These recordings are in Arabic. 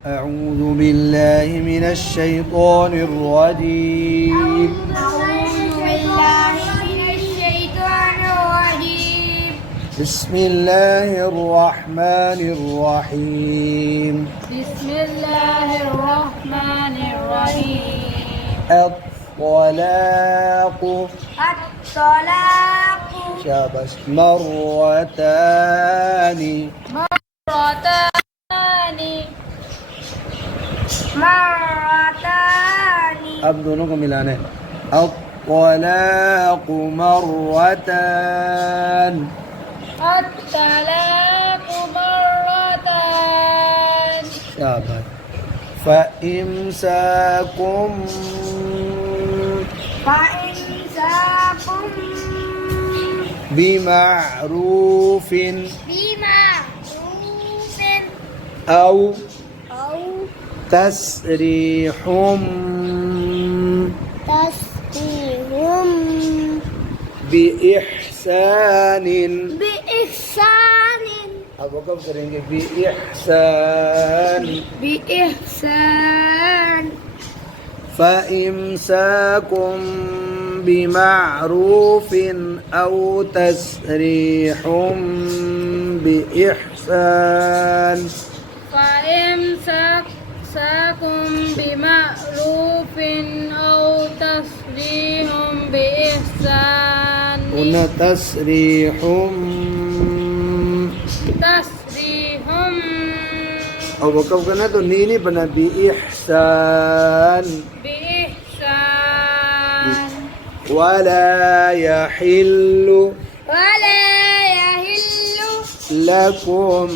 أعوذ بالله من الشيطان الرجيم. بسم الله الرحمن الرحيم. بسم الله الرحمن الرحيم. الطلاق شابش مرتان अब दोनों को मिलाना है. الطلاق مرتان الطلاق مرتان شابش فإمساكم بمعروف أو تسريح بإحسان. अब कब करेंगे بإحسان. فإمساكم بمعروف أو تسريح بإحسان. فإمساكم بمعروف أو تسريح بإحسان. هنا تسريح और वो कब करना तो नी नहीं बना بإحسان. ولا يحل لكم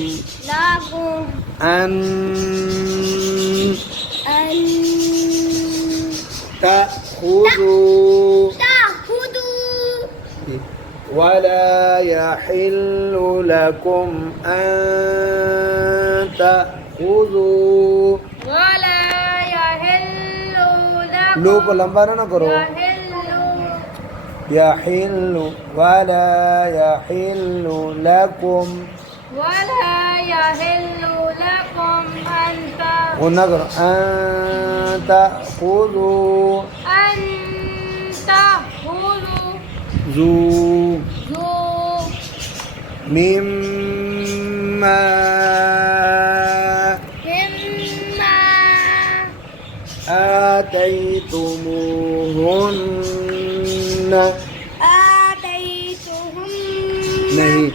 أن تأخذوا ولا يحل لكم أن تأخذوا. ولا يحل لكم लो को लंबा ना करो. يحل ولا يحل لكم ولا يحل لكم أن ونقرأ أن تأخذوا ذو مما آتيتموهن नहीं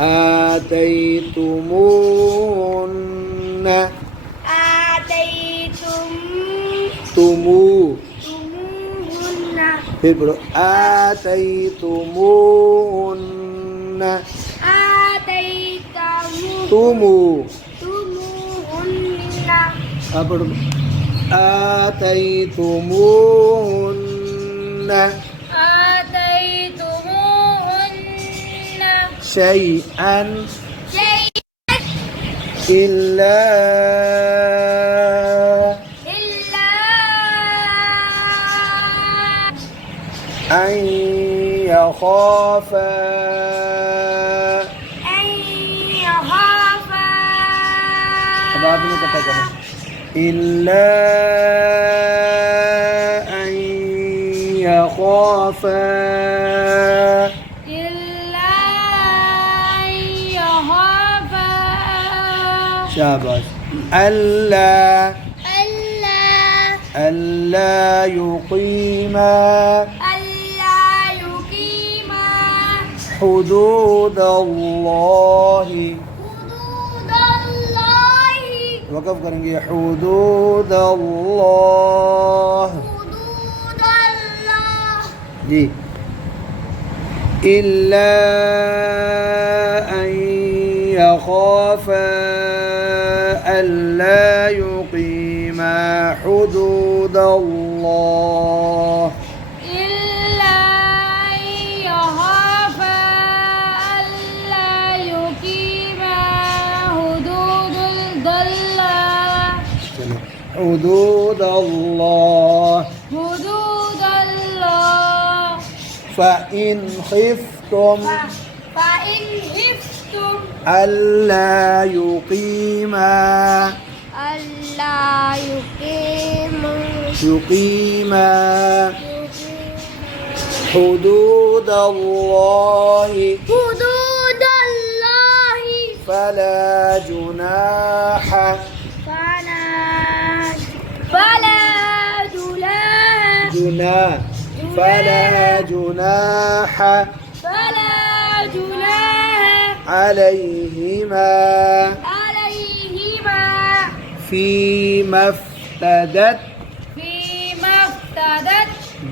آتيتموهن फिर बोलो आतैतुमूहुन्न अब बोलो आतैतुमूहुन्न شيئا إلا أن يخافا بعد में पता करें إلا أن يخافا شاباش ألا يقيما حدود الله. वक़फ़ करेंगे حدود الله जी. إلا أن يخافا ألا يقيما حدود الله. إلا أن يخافا ألا يقيما حدود الله. حدود الله. فإن خفتم ألا يقيما يقيما حدود الله حدود الله فلا جناح فلا جناح فلا جناح عليهما فيما افتدت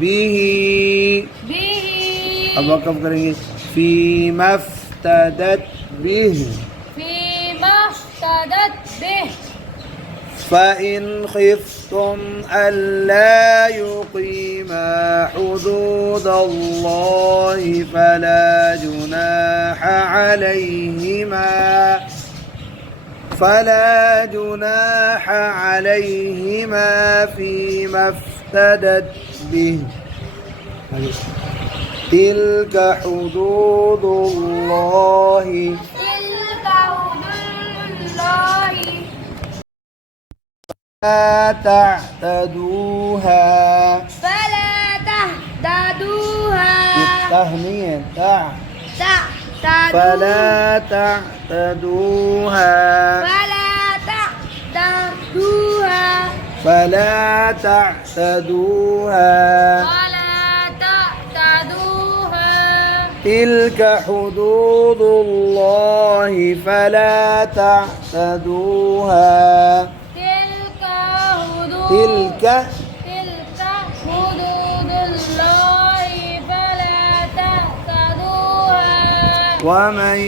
به अब वक़्फ़ करेंगे فيما افتدت به فإن خفتم ألا يقيما حدود الله فلا جناح عليهما فيما افتدت به تلك حدود الله فلا تعتدوها التهنية فلا تعتدوها تلك حدود الله فلا تعتدوها تلك حدود الله فلا تعتدوها ومن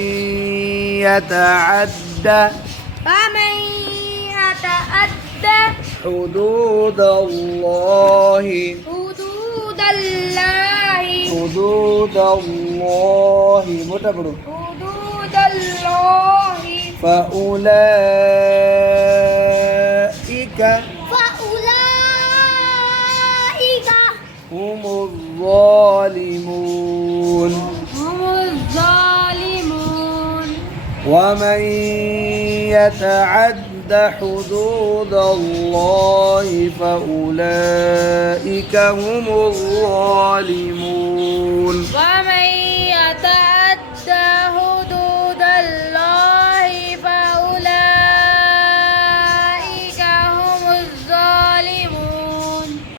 يتعد حدود الله فأولئك هم الظالمون ومن يتعد حدود الله فأولئك هم الظالمون